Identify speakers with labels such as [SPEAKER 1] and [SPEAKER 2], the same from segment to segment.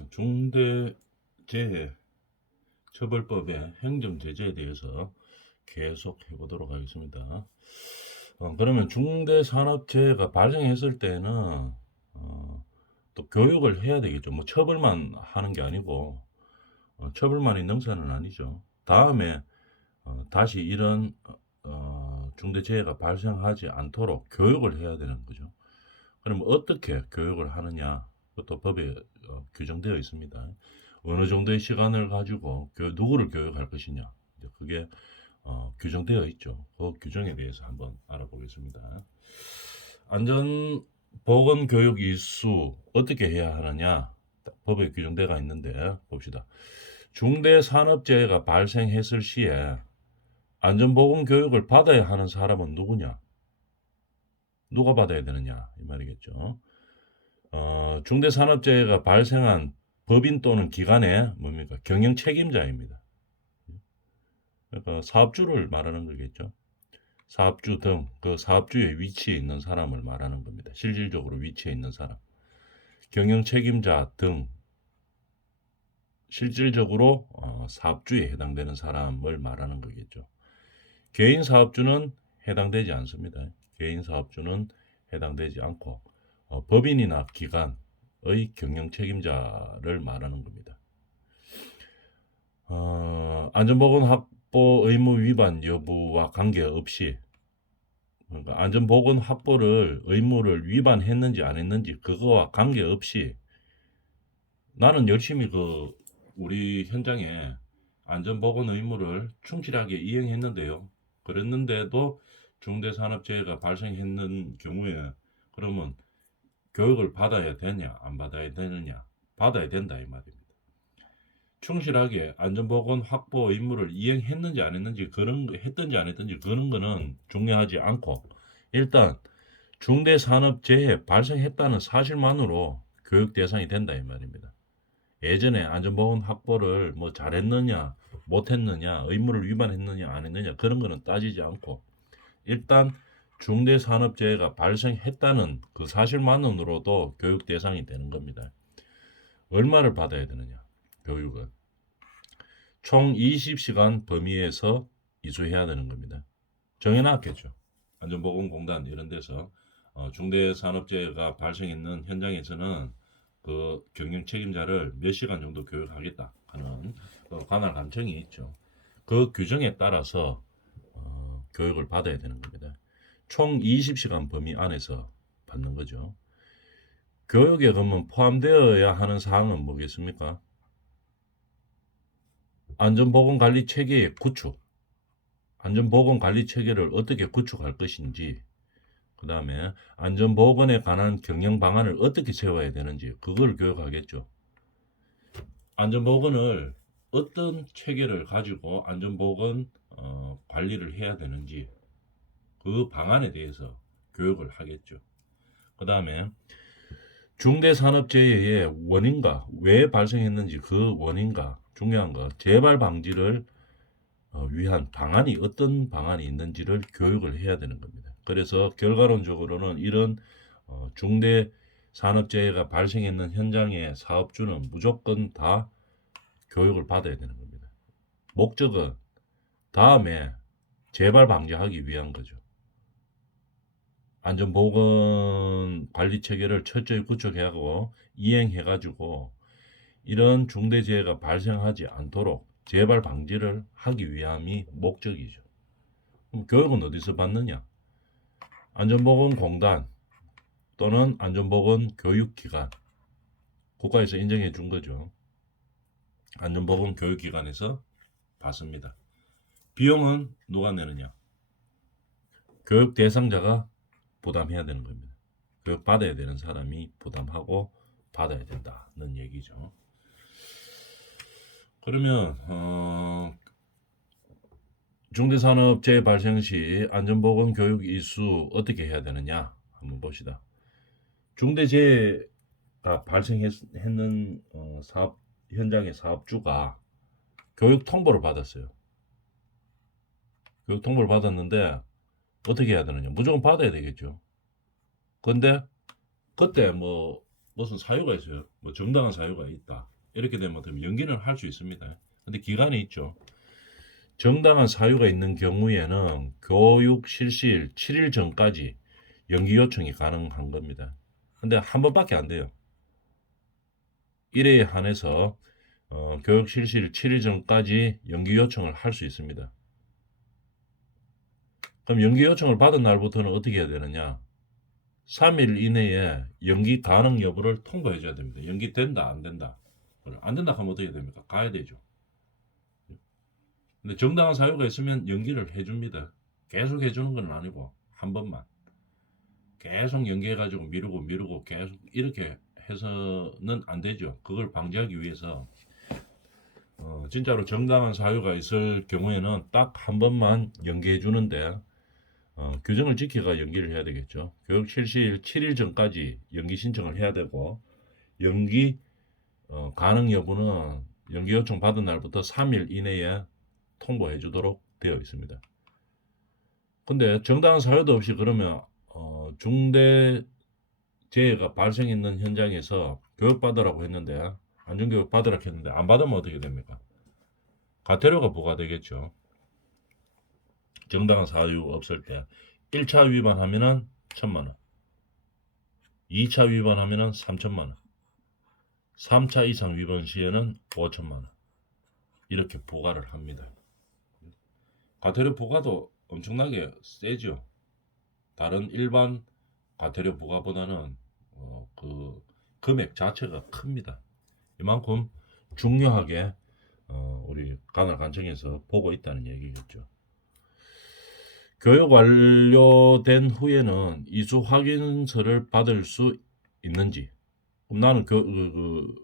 [SPEAKER 1] 그 중대재해 처벌법의 행정 제재에 대해서 계속 해보도록 하겠습니다. 어, 그러면 중대산업재해가 발생했을 때는 어, 또 교육을 해야 되겠죠. 뭐 처벌만 하는 게 아니고 어, 처벌만이 능사는 아니죠. 다음에 어, 다시 이런 어, 중대재해가 발생하지 않도록 교육을 해야 되는 거죠. 그럼 어떻게 교육을 하느냐? 그것도 법에 어, 규정되어 있습니다. 어느 정도의 시간을 가지고 교- 누구를 교육할 것이냐? 그게 어, 규정되어 있죠. 그 규정에 대해서 한번 알아보겠습니다. 안전 보건 교육 이수 어떻게 해야 하느냐? 법에 규정되어 있는데 봅시다. 중대 산업재해가 발생했을 시에 안전보건 교육을 받아야 하는 사람은 누구냐? 누가 받아야 되느냐? 이 말이겠죠. 어, 중대산업재해가 발생한 법인 또는 기관의 뭡니까? 경영 책임자입니다. 그러니까 사업주를 말하는 거겠죠. 사업주 등 그 사업주의 위치에 있는 사람을 말하는 겁니다. 실질적으로 위치에 있는 사람. 경영 책임자 등 실질적으로 어, 사업주에 해당되는 사람을 말하는 거겠죠. 개인 사업주는 해당되지 않습니다. 개인 사업주는 해당되지 않고 어, 법인이나 기관의 경영 책임자를 말하는 겁니다. 어, 안전보건 확보 의무 위반 여부와 관계없이 그러니까 안전보건 확보를 의무를 위반했는지 안 했는지 그거와 관계없이 나는 열심히 그 우리 현장에 안전보건 의무를 충실하게 이행했는데요. 그랬는데도 중대산업재해가 발생했는 경우에 그러면 교육을 받아야 되냐 안 받아야 되느냐 받아야 된다 이 말입니다. 충실하게 안전보건 확보 의무를 이행했는지 안 했는지 그런 거 했든지 안 했든지 그런 거는 중요하지 않고 일단 중대 산업 재해 발생했다는 사실만으로 교육 대상이 된다 이 말입니다. 예전에 안전보건 확보를 뭐 잘했느냐 못했느냐 의무를 위반했느냐 안 했느냐 그런 거는 따지지 않고 일단 중대 산업재해가 발생했다는 그 사실만으로도 교육 대상이 되는 겁니다. 얼마를 받아야 되느냐? 교육은 총 20시간 범위에서 이수해야 되는 겁니다. 정해놨겠죠. 안전보건공단 이런 데서 어, 중대 산업재해가 발생했는 현장에서는 그 경영 책임자를 몇 시간 정도 교육하겠다 하는 어, 관할 관청이 있죠. 그 규정에 따라서 어, 교육을 받아야 되는 겁니다. 총 20시간 범위 안에서 받는 거죠. 교육에 그러면 포함되어야 하는 사항은 뭐겠습니까? 안전보건관리 체계의 구축, 안전보건관리 체계를 어떻게 구축할 것인지, 그 다음에 안전보건에 관한 경영 방안을 어떻게 세워야 되는지 그걸 교육하겠죠. 안전보건을 어떤 체계를 가지고 안전보건 어, 관리를 해야 되는지 그 방안에 대해서 교육을 하겠죠. 그 다음에 중대산업재해의 원인과 왜 발생했는지 그 원인과 중요한 거 재발 방지를 어, 위한 방안이 어떤 방안이 있는지를 교육을 해야 되는 겁니다. 그래서 결과론적으로는 이런 어, 중대 산업재해가 발생했는 현장의 사업주는 무조건 다 교육을 받아야 되는 겁니다. 목적은 다음에 재발 방지하기 위한 거죠. 안전보건 관리 체계를 철저히 구축해가고 이행해가지고 이런 중대재해가 발생하지 않도록 재발 방지를 하기 위함이 목적이죠. 그럼 교육은 어디서 받느냐? 안전보건공단 또는 안전보건 교육기관 국가에서 인정해 준 거죠. 안전보건 교육기관에서 받습니다. 비용은 누가 내느냐? 교육 대상자가 부담해야 되는 겁니다. 교육 받아야 되는 사람이 부담하고 받아야 된다는 얘기죠. 그러면 어, 중대산업재해 발생 시 안전보건 교육 이수 어떻게 해야 되느냐 한번 봅시다. 중대재해가 발생했는 어, 사업 현장의 사업주가 교육 통보를 받았어요. 교육 통보를 받았는데 어떻게 해야 되느냐? 무조건 받아야 되겠죠. 근데 그때 뭐 무슨 사유가 있어요. 뭐 정당한 사유가 있다. 이렇게 되면 그럼 연기는 할 수 있습니다. 근데 기간이 있죠. 정당한 사유가 있는 경우에는 교육 실시일 7일 전까지 연기 요청이 가능한 겁니다. 근데 한 번밖에 안 돼요. 1회에 한해서 어, 교육 실시일 7일 전까지 연기 요청을 할 수 있습니다. 그럼 연기 요청을 받은 날부터는 어떻게 해야 되느냐? 3일 이내에 연기 가능 여부를 통보해 줘야 됩니다. 연기 된다, 안 된다. 안 된다 하면 어떻게 됩니까? 가야 되죠. 근데 정당한 사유가 있으면 연기를 해줍니다. 계속 해주는 건 아니고 한 번만 계속 연기해가지고 미루고 미루고 계속 이렇게 해서는 안 되죠. 그걸 방지하기 위해서 어, 진짜로 정당한 사유가 있을 경우에는 딱 한 번만 연기해 주는데 어, 규정을 지켜가 연기를 해야 되겠죠. 교육 실시일 7일 전까지 연기 신청을 해야 되고 연기 어, 가능 여부는 연기 요청 받은 날부터 3일 이내에 통보해 주도록 되어 있습니다. 근데 정당한 사유도 없이 그러면 어, 중대 재해가 발생했는 현장에서 교육받으라고 했는데 안전교육 받으라고 했는데 안 받으면 어떻게 됩니까? 과태료가 부과되겠죠. 정당한 사유 없을 때 1차 위반하면은 1천만 원. 2차 위반하면은 3천만 원. 3차 이상 위반 시에는 5천만 원. 이렇게 부과를 합니다. 과태료 부과도 엄청나게 세죠. 다른 일반 과태료 부과보다는 어, 그 금액 자체가 큽니다. 이만큼 중요하게 어, 우리 관할관청에서 보고 있다는 얘기겠죠. 교육 완료된 후에는 이수 확인서를 받을 수 있는지. 그럼 나는 교, 그,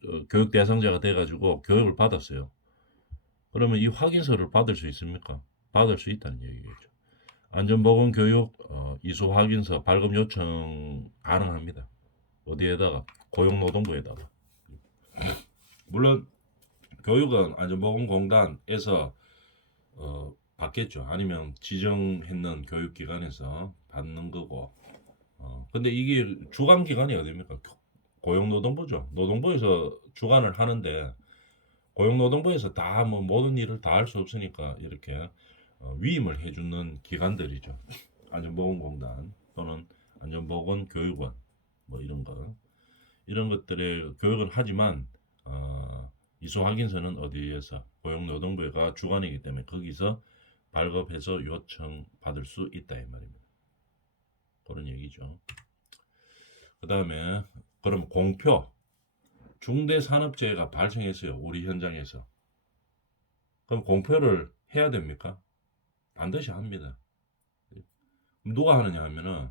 [SPEAKER 1] 그, 어, 교육 대상자가 돼가지고 교육을 받았어요. 그러면 이 확인서를 받을 수 있습니까? 받을 수 있다는 얘기겠죠. 안전보건 교육 어, 이수 확인서 발급 요청 가능합니다. 어디에다가 고용노동부에다가 물론 교육은 안전보건공단에서 어, 받겠죠. 아니면 지정했는 교육기관에서 받는 거고. 어, 근데 이게 주관 기관이 어디입니까? 고용노동부죠. 노동부에서 주관을 하는데 고용노동부에서 다 뭐 모든 일을 다 할 수 없으니까 이렇게 어, 위임을 해주는 기관들이죠. 안전보건공단 또는 안전보건교육원 뭐 이런 거 이런 것들의 교육을 하지만 어, 이수 확인서는 어디에서 고용노동부가 주관이기 때문에 거기서 발급해서 요청 받을 수 있다 이 말입니다. 그런 얘기죠. 그 다음에 그럼 공표 중대산업재해가 발생했어요 우리 현장에서 그럼 공표를 해야 됩니까? 반드시 합니다. 누가 하느냐 하면은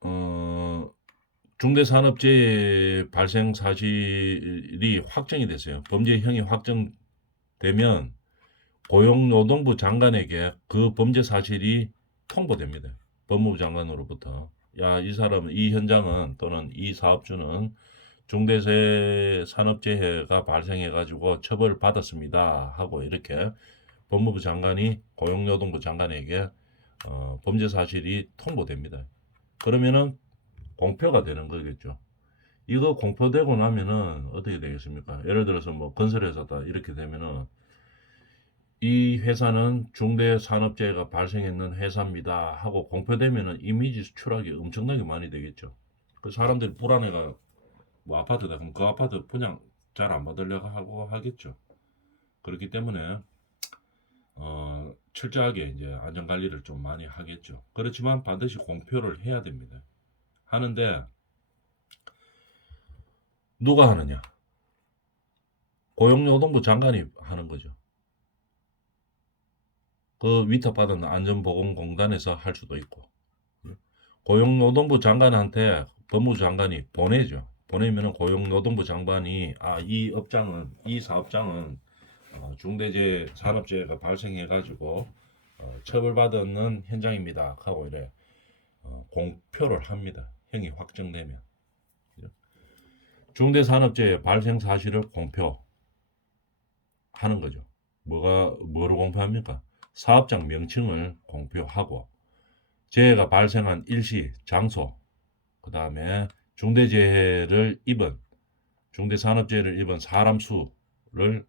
[SPEAKER 1] 어, 중대산업재해 발생 사실이 확정이 됐어요. 범죄형이 확정 되면 고용노동부 장관에게 그 범죄 사실이 통보됩니다. 법무부 장관으로부터 야 이 사람은 이 현장은 또는 이 사업주는 중대재 산업재해가 발생해 가지고 처벌을 받았습니다 하고 이렇게 법무부 장관이 고용노동부 장관에게 어, 범죄 사실이 통보됩니다. 그러면은 공표가 되는 거겠죠. 이거 공표되고 나면은 어떻게 되겠습니까? 예를 들어서 뭐 건설회사다 이렇게 되면은 이 회사는 중대 산업재해가 발생했는 회사입니다 하고 공표되면은 이미지 추락이 엄청나게 많이 되겠죠. 그 사람들이 불안해가 뭐 아파트다 그럼 그 아파트 분양 잘 안 받으려고 하고 하겠죠. 그렇기 때문에 어, 철저하게 이제 안전 관리를 좀 많이 하겠죠. 그렇지만 반드시 공표를 해야 됩니다. 하는데 누가 하느냐? 고용노동부 장관이 하는 거죠. 그 위탁받은 안전보건공단에서 할 수도 있고 고용노동부 장관한테 법무부 장관이 보내죠. 보내면은 고용노동부 장관이 아 이 업장은 이 사업장은 어, 중대재해 산업재해가 발생해 가지고 어, 처벌받는 현장입니다. 하고 이래 어, 공표를 합니다. 형이 확정되면 중대산업재해 발생 사실을 공표하는 거죠. 뭐가 뭐로 공표합니까? 사업장 명칭을 공표하고 재해가 발생한 일시, 장소, 그 다음에 중대재해를 입은 중대산업재해를 입은 사람 수를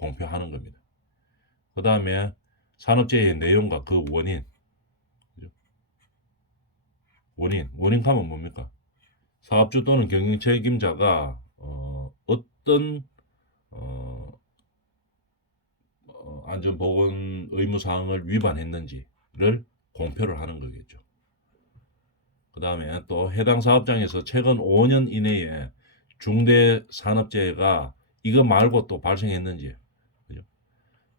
[SPEAKER 1] 공표하는 겁니다. 그 다음에 산업재해의 내용과 그 원인? 원인, 원인 하면 뭡니까? 사업주 또는 경영 책임자가 어, 어떤 어, 어, 안전보건 의무 사항을 위반했는지를 공표를 하는 거겠죠. 그 다음에 또 해당 사업장에서 최근 5년 이내에 중대 산업재해가 이거 말고 또 발생했는지, 그죠?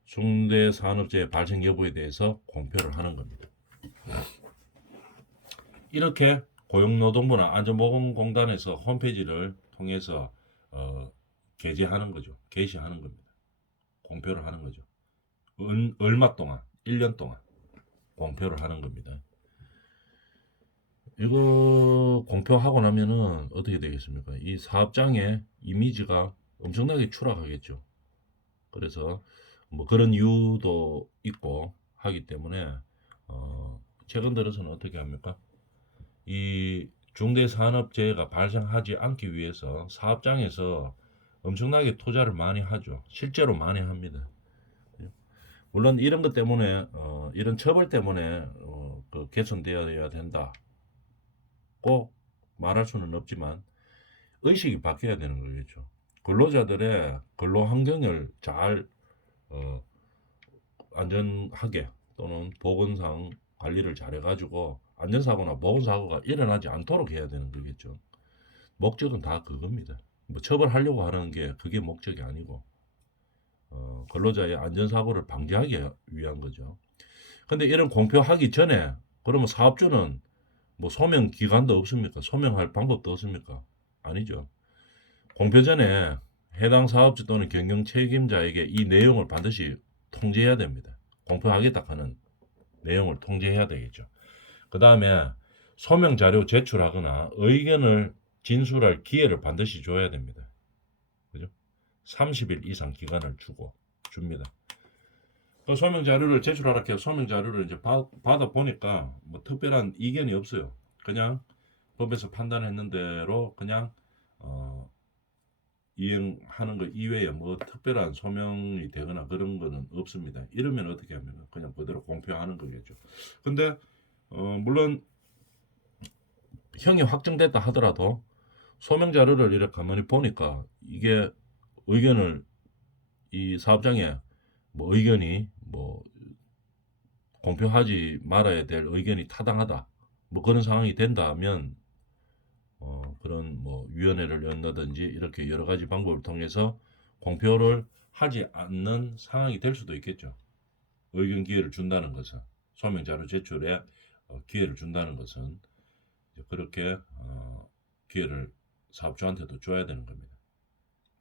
[SPEAKER 1] 중대 산업재해 발생 여부에 대해서 공표를 하는 겁니다. 이렇게 고용노동부나 안전보건공단에서 홈페이지를 통해서 어, 게재하는 거죠. 게시하는 겁니다. 공표를 하는 거죠. 은, 얼마 동안, 1년 동안 공표를 하는 겁니다. 이거 공표하고 나면은 어떻게 되겠습니까? 이 사업장의 이미지가 엄청나게 추락하겠죠. 그래서 뭐 그런 이유도 있고 하기 때문에 어, 최근 들어서는 어떻게 합니까? 이 중대 산업재해가 발생하지 않기 위해서 사업장에서 엄청나게 투자를 많이 하죠. 실제로 많이 합니다. 물론 이런 것 때문에 어, 이런 처벌 때문에 어, 그 개선되어야 된다. 꼭 말할 수는 없지만 의식이 바뀌어야 되는 거겠죠. 근로자들의 근로 환경을 잘 어, 안전하게 또는 보건상 관리를 잘해가지고 안전사고나 보건사고가 일어나지 않도록 해야 되는 거겠죠. 목적은 다 그겁니다. 뭐 처벌하려고 하는 게 그게 목적이 아니고 어, 근로자의 안전사고를 방지하기 위한 거죠. 근데 이런 공표하기 전에 그러면 사업주는 뭐 소명 기간도 없습니까? 소명할 방법도 없습니까? 아니죠. 공표 전에 해당 사업주 또는 경영 책임자에게 이 내용을 반드시 통지해야 됩니다. 공표하겠다 하는 내용을 통지해야 되겠죠. 그 다음에 소명 자료 제출하거나 의견을 진술할 기회를 반드시 줘야 됩니다. 그죠? 30일 이상 기간을 주고 줍니다. 그 소명 자료를 제출하라 해서 소명 자료를 이제 받, 받아 보니까 뭐 특별한 이견이 없어요. 그냥 법에서 판단했는 대로 그냥 어, 이행하는 것 이외에 뭐 특별한 소명이 되거나 그런 거는 없습니다. 이러면 어떻게 하면 그냥 그대로 공표하는 거겠죠. 근데 어, 물론 형이 확정됐다 하더라도 소명 자료를 이렇게 가만히 보니까 이게 의견을 이 사업장에 뭐 의견이 뭐 공표하지 말아야 될 의견이 타당하다 뭐 그런 상황이 된다면 어 그런 뭐 위원회를 연다든지 이렇게 여러 가지 방법을 통해서 공표를 하지 않는 상황이 될 수도 있겠죠. 의견 기회를 준다는 것은 소명 자료 제출에 어, 기회를 준다는 것은 그렇게 어, 기회를 사업주한테도 줘야 되는 겁니다.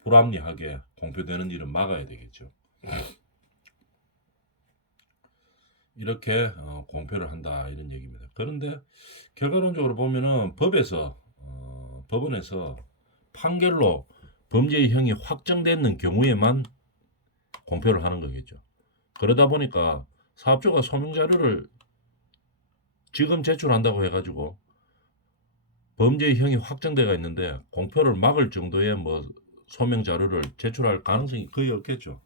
[SPEAKER 1] 불합리하게 공표되는 일은 막아야 되겠죠. 이렇게 어, 공표를 한다 이런 얘기입니다. 그런데 결과론적으로 보면은 법에서 어, 법원에서 판결로 범죄형이 확정되는 경우에만 공표를 하는 거겠죠. 그러다 보니까 사업주가 소명 자료를 지금 제출한다고 해가지고 범죄형이 확정돼가 있는데 공표를 막을 정도의 뭐 소명 자료를 제출할 가능성이 거의 없겠죠.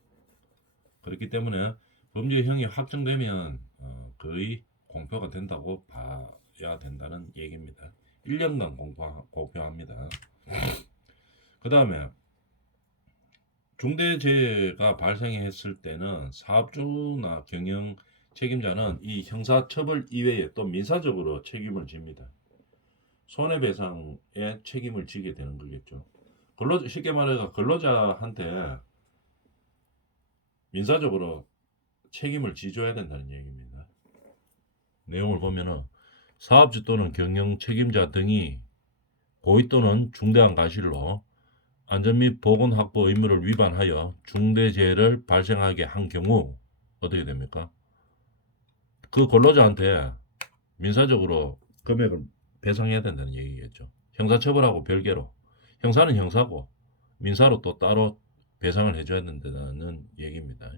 [SPEAKER 1] 그렇기 때문에 범죄형이 확정되면 어, 거의 공표가 된다고 봐야 된다는 얘기입니다. 1년간 공표, 공표합니다. 그 다음에 중대재해가 발생했을 때는 사업주나 경영 책임자는 이 형사처벌 이외에 또 민사적으로 책임을 집니다. 손해배상에 책임을 지게 되는 거겠죠. 근로 쉽게 말해서 근로자한테 민사적으로 책임을 지줘야 된다는 얘기입니다. 내용을 보면은 사업주 또는 경영 책임자 등이 고의 또는 중대한 과실로 안전 및 보건 확보 의무를 위반하여 중대재해를 발생하게 한 경우 어떻게 됩니까? 그 근로자한테 민사적으로 금액을 배상해야 된다는 얘기겠죠. 형사처벌하고 별개로 형사는 형사고 민사로 또 따로 배상을 해줘야 된다는 얘기입니다.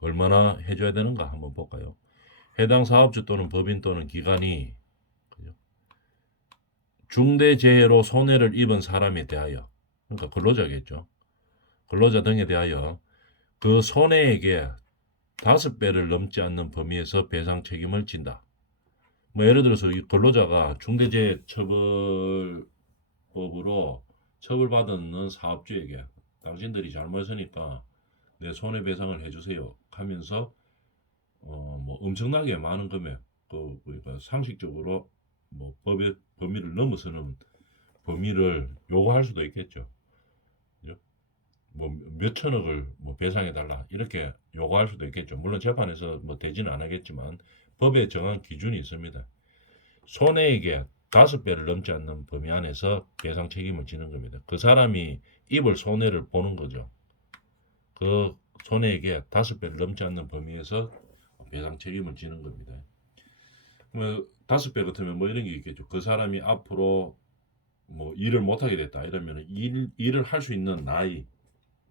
[SPEAKER 1] 얼마나 해줘야 되는가 한번 볼까요? 해당 사업주 또는 법인 또는 기관이? 중대재해로 손해를 입은 사람에 대하여 그러니까 근로자겠죠. 근로자 등에 대하여 그 손해액의 다섯 배를 넘지 않는 범위에서 배상 책임을 진다. 뭐 예를 들어서 이 근로자가 중대재해처벌법으로 처벌받는 사업주에게 당신들이 잘못했으니까 내 손해배상을 해주세요 하면서 어 뭐 엄청나게 많은 금액 그 그러니까 상식적으로 뭐 법의 범위를 넘어서는 범위를 요구할 수도 있겠죠. 뭐 몇천억을 뭐 배상해 달라 이렇게 요구할 수도 있겠죠. 물론 재판에서 뭐 되지는 않겠지만 법에 정한 기준이 있습니다. 손해액의 다섯 배를 넘지 않는 범위 안에서 배상 책임을 지는 겁니다. 그 사람이 입을 손해를 보는 거죠. 그 손해액의 다섯 배를 넘지 않는 범위에서 배상 책임을 지는 겁니다. 뭐 다섯 배 같으면 뭐 이런 게 있겠죠. 그 사람이 앞으로 뭐 일을 못하게 됐다 이러면 일, 일을 할 수 있는 나이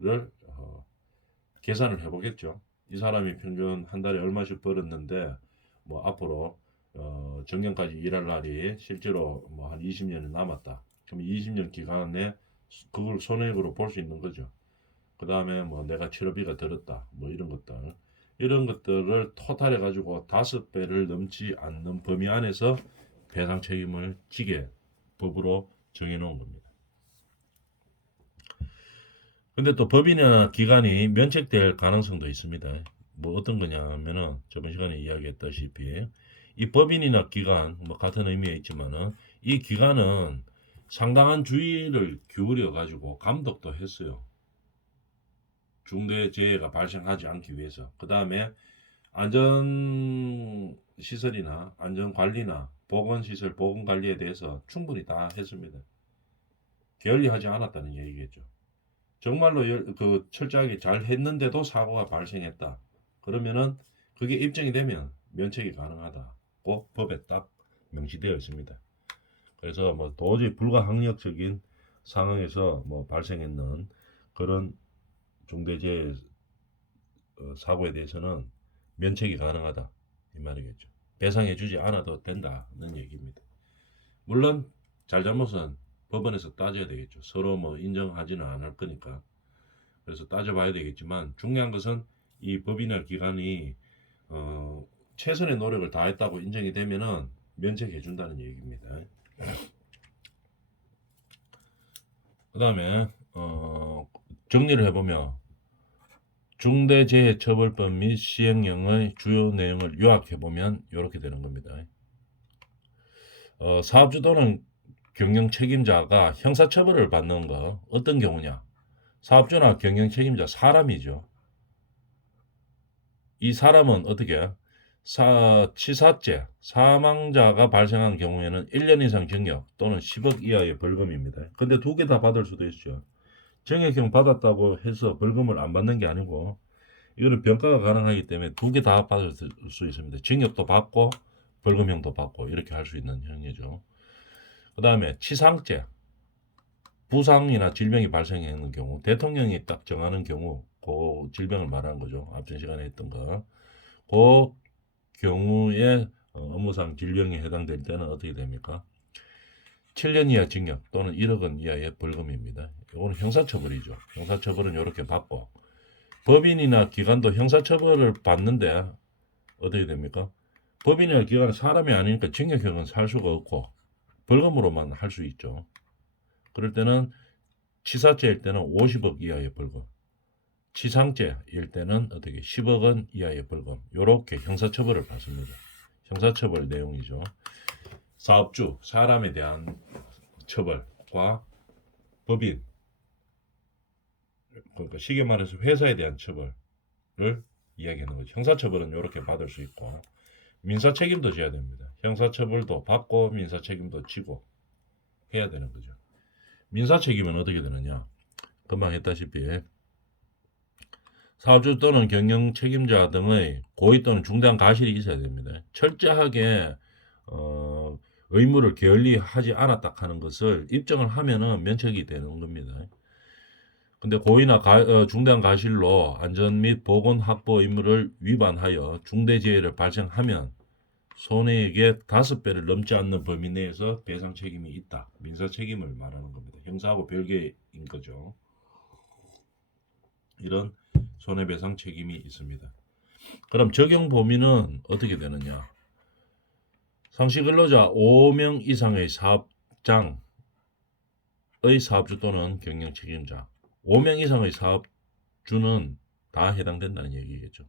[SPEAKER 1] 를 어, 계산을 해보겠죠. 이 사람이 평균 한 달에 얼마씩 벌었는데 뭐 앞으로 어, 정년까지 일할 날이 실제로 뭐 한 20년이 남았다. 그럼 20년 기간에 그걸 손해액으로 볼 수 있는 거죠. 그 다음에 뭐 내가 치료비가 들었다. 뭐 이런 것들. 이런 것들을 토탈해 가지고 다섯 배를 넘지 않는 범위 안에서 배상 책임을 지게 법으로 정해 놓은 겁니다. 근데 또 법인이나 기관이 면책될 가능성도 있습니다. 뭐 어떤 거냐면은 저번 시간에 이야기했다시피 이 법인이나 기관 뭐 같은 의미에 있지만은 이 기관은 상당한 주의를 기울여 가지고 감독도 했어요. 중대 재해가 발생하지 않기 위해서. 그 다음에 안전 시설이나 안전 관리나 보건 시설, 보건 관리에 대해서 충분히 다 했습니다. 게을리하지 않았다는 얘기겠죠. 정말로 열- 그 철저하게 잘 했는데도 사고가 발생했다. 그러면은 그게 입증이 되면 면책이 가능하다고 법에 딱 명시되어 있습니다. 그래서 뭐 도저히 불가항력적인 상황에서 뭐 발생했는 그런 중대재해 어, 사고에 대해서는 면책이 가능하다 이 말이겠죠. 배상해주지 않아도 된다는 얘기입니다. 물론 잘잘못은 법원에서 따져야 되겠죠. 서로 뭐 인정하지는 않을 거니까. 그래서 따져봐야 되겠지만 중요한 것은 이 법이나 기관이 어, 최선의 노력을 다했다고 인정이 되면은 면책해 준다는 얘기입니다. 그 다음에 어, 정리를 해보면 중대재해처벌법 및 시행령의 주요 내용을 요약해 보면 이렇게 되는 겁니다. 어, 사업주 또는 경영 책임자가 형사처벌을 받는 거 어떤 경우냐? 사업주나 경영 책임자 사람이죠. 이 사람은 어떻게 사, 치사죄, 사망자가 발생한 경우에는 1년 이상 징역 또는 10억 이하의 벌금입니다. 근데 두 개 다 받을 수도 있죠. 정액형 받았다고 해서 벌금을 안 받는 게 아니고 이거는 병가가 가능하기 때문에 두 개 다 받을 수- 수 있습니다. 징역도 받고 벌금형도 받고 이렇게 할 수 있는 형이죠. 그 다음에 치상죄, 부상이나 질병이 발생하는 경우 대통령이 딱 정하는 경우 그 질병을 말하는 거죠. 앞전 시간에 했던 거. 그 경우에 어, 업무상 질병에 해당될 때는 어떻게 됩니까? 7년 이하 징역 또는 1억 원 이하의 벌금입니다. 이거는 형사처벌이죠. 형사처벌은 이렇게 받고 법인이나 기관도 형사처벌을 받는데 어떻게 됩니까? 법인이나 기관은 사람이 아니니까 징역형은 살 수가 없고 벌금으로만 할 수 있죠. 그럴 때는 치사죄일 때는 50억 이하의 벌금, 치상죄일 때는 어떻게 10억 원 이하의 벌금 이렇게 형사처벌을 받습니다. 형사처벌 내용이죠. 사업주 사람에 대한 처벌과 법인 그러니까 쉽게 말해서 회사에 대한 처벌을 이야기하는 거죠. 형사처벌은 이렇게 받을 수 있고 민사 책임도 져야 됩니다. 형사처벌도 받고 민사 책임도 지고 해야 되는 거죠. 민사 책임은 어떻게 되느냐? 금방 했다시피 사업주 또는 경영 책임자 등의 고의 또는 중대한 과실이 있어야 됩니다. 철저하게 어, 의무를 게을리하지 않았다 하는 것을 입증을 하면은 면책이 되는 겁니다. 근데 고의나 가- 어, 중대한 과실로 안전 및 보건 확보 의무를 위반하여 중대 재해를 발생하면 손해액의 다섯 배를 넘지 않는 범위 내에서 배상 책임이 있다. 민사 책임을 말하는 겁니다. 형사하고 별개인 거죠. 이런 손해배상 책임이 있습니다. 그럼 적용 범위는 어떻게 되느냐? 상시 근로자 5명 이상의 사업장의 사업주 또는 경영 책임자 5명 이상의 사업주는 다 해당된다는 얘기겠죠.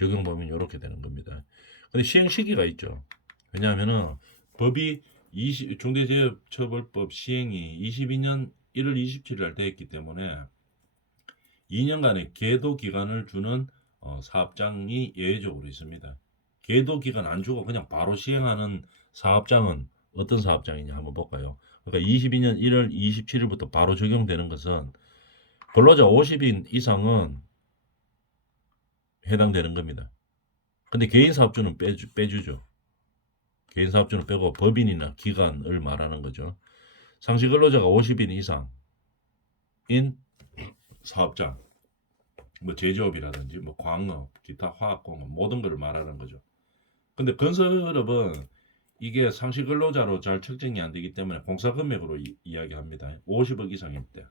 [SPEAKER 1] 적용 범위는 이렇게 되는 겁니다. 근데 시행 시기가 있죠. 왜냐하면은 법이 20, 중대재해처벌법 시행이 22년 1월 27일 날 되었기 때문에 2년간의 계도 기간을 주는 어, 사업장이 예외적으로 있습니다. 계도 기간 안 주고 그냥 바로 시행하는 사업장은 어떤 사업장이냐 한번 볼까요? 그러니까 22년 1월 27일부터 바로 적용되는 것은 근로자 50인 이상은 해당되는 겁니다. 근데 개인 사업주는 빼주, 빼주죠. 개인 사업주는 빼고 법인이나 기관을 말하는 거죠. 상시 근로자가 50인 이상인 사업장, 뭐 제조업이라든지 뭐 광업, 기타 화학공업 모든 걸 말하는 거죠. 근데 건설업은 이게 상시 근로자로 잘 측정이 안 되기 때문에 공사 금액으로 이, 이야기합니다. 50억 이상일 때.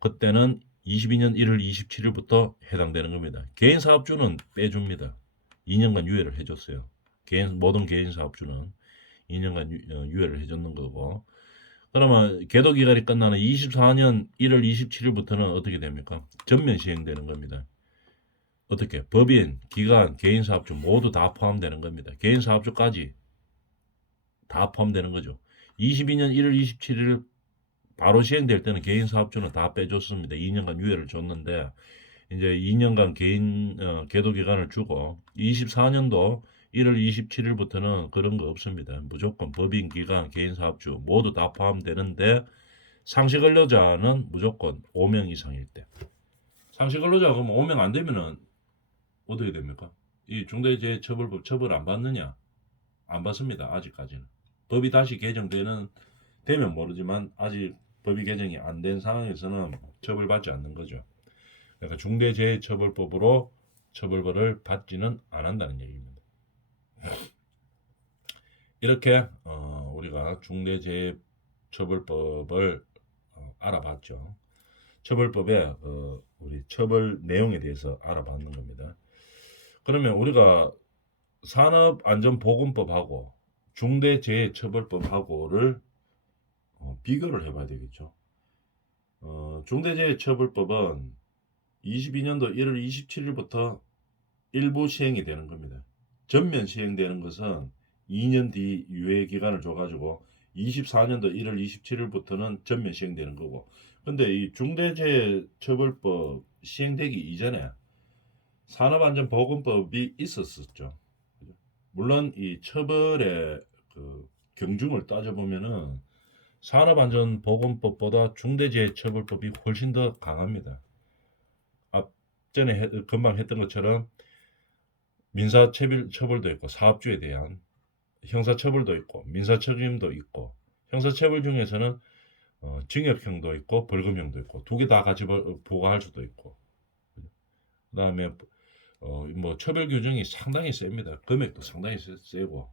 [SPEAKER 1] 그때는 22년 1월 27일부터 해당되는 겁니다. 개인 사업주는 빼줍니다. 2년간 유예를 해줬어요. 개인 모든 개인 사업주는 2년간 유, 어, 유예를 해줬는 거고. 그러면 계도 기간이 끝나는 24년 1월 27일부터는 어떻게 됩니까? 전면 시행되는 겁니다. 어떻게? 법인, 기관, 개인 사업주 모두 다 포함되는 겁니다. 개인 사업주까지 다 포함되는 거죠. 22년 1월 27일 바로 시행될 때는 개인 사업주는 다 빼줬습니다. 2년간 유예를 줬는데 이제 2년간 개인 어, 계도 기간을 주고 24년도 1월 27일부터는 그런 거 없습니다. 무조건 법인, 기관, 개인 사업주 모두 다 포함되는데 상시 근로자는 무조건 5명 이상일 때. 상시 근로자 그럼 5명 안 되면은 어떻게 됩니까? 이 중대재해처벌법 처벌 안 받느냐? 안 받습니다. 아직까지는. 법이 다시 개정되는 되면 모르지만 아직 법이 개정이 안 된 상황에서는 처벌받지 않는 거죠. 그러니까 중대재해처벌법으로 처벌벌을 받지는 않는다는 얘기입니다. 이렇게 어, 우리가 중대재해처벌법을 어, 알아봤죠. 처벌법의 어, 우리 처벌 내용에 대해서 알아봤는 겁니다. 그러면 우리가 산업안전보건법하고 중대재해처벌법하고를 어, 비교를 해봐야 되겠죠. 어, 중대재해처벌법은 22년도 1월 27일부터 일부 시행이 되는 겁니다. 전면 시행되는 것은 2년 뒤 유예 기간을 줘가지고 24년도 1월 27일부터는 전면 시행되는 거고. 근데 이 중대재해처벌법 시행되기 이전에 산업안전보건법이 있었었죠. 물론 이 처벌의 그 경중을 따져보면은 산업안전보건법보다 중대재해처벌법이 훨씬 더 강합니다. 앞전에 해- 금방 했던 것처럼 민사처벌 처벌도 있고 사업주에 대한 형사처벌도 있고 민사책임도 있고 형사처벌 중에서는 어, 징역형도 있고 벌금형도 있고 두 개 다 같이 벌- 부과할 수도 있고 그다음에 어, 뭐 처벌 규정이 상당히 셉니다. 금액도 상당히 세, 세고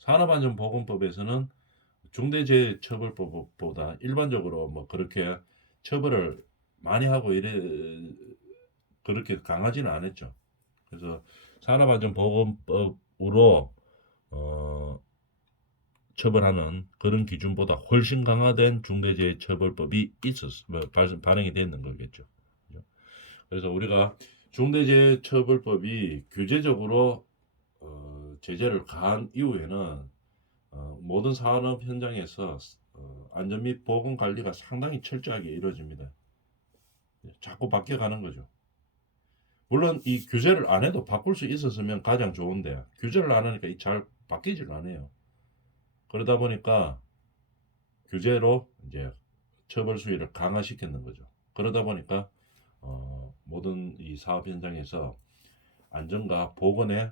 [SPEAKER 1] 산업안전보건법에서는 중대재해처벌법보다 일반적으로 뭐 그렇게 처벌을 많이 하고 이래 그렇게 강하지는 않았죠. 그래서 산업안전보건법으로 어, 처벌하는 그런 기준보다 훨씬 강화된 중대재해처벌법이 있었 뭐, 발- 발행이 됐는 거겠죠. 그래서 우리가 중대재해처벌법이 규제적으로 어, 제재를 가한 이후에는 어, 모든 산업 현장에서 어, 안전 및 보건 관리가 상당히 철저하게 이루어집니다. 자꾸 바뀌어가는 거죠. 물론 이 규제를 안 해도 바꿀 수 있었으면 가장 좋은데 규제를 안 하니까 이잘 바뀌질 않아요. 그러다 보니까 규제로 이제 처벌 수위를 강화시켰는 거죠. 그러다 보니까 어, 모든 이 사업 현장에서 안전과 보건의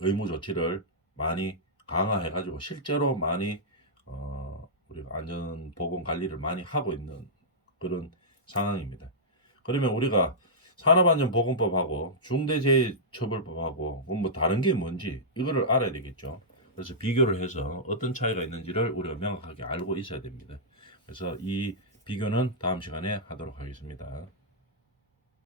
[SPEAKER 1] 의무 조치를 많이 강화해 가지고 실제로 많이 어, 우리가 안전 보건 관리를 많이 하고 있는 그런 상황입니다. 그러면 우리가 산업안전보건법하고 중대재해처벌법하고 뭐 다른 게 뭔지 이거를 알아야 되겠죠. 그래서 비교를 해서 어떤 차이가 있는지를 우리가 명확하게 알고 있어야 됩니다. 그래서 이 비교는 다음 시간에 하도록 하겠습니다.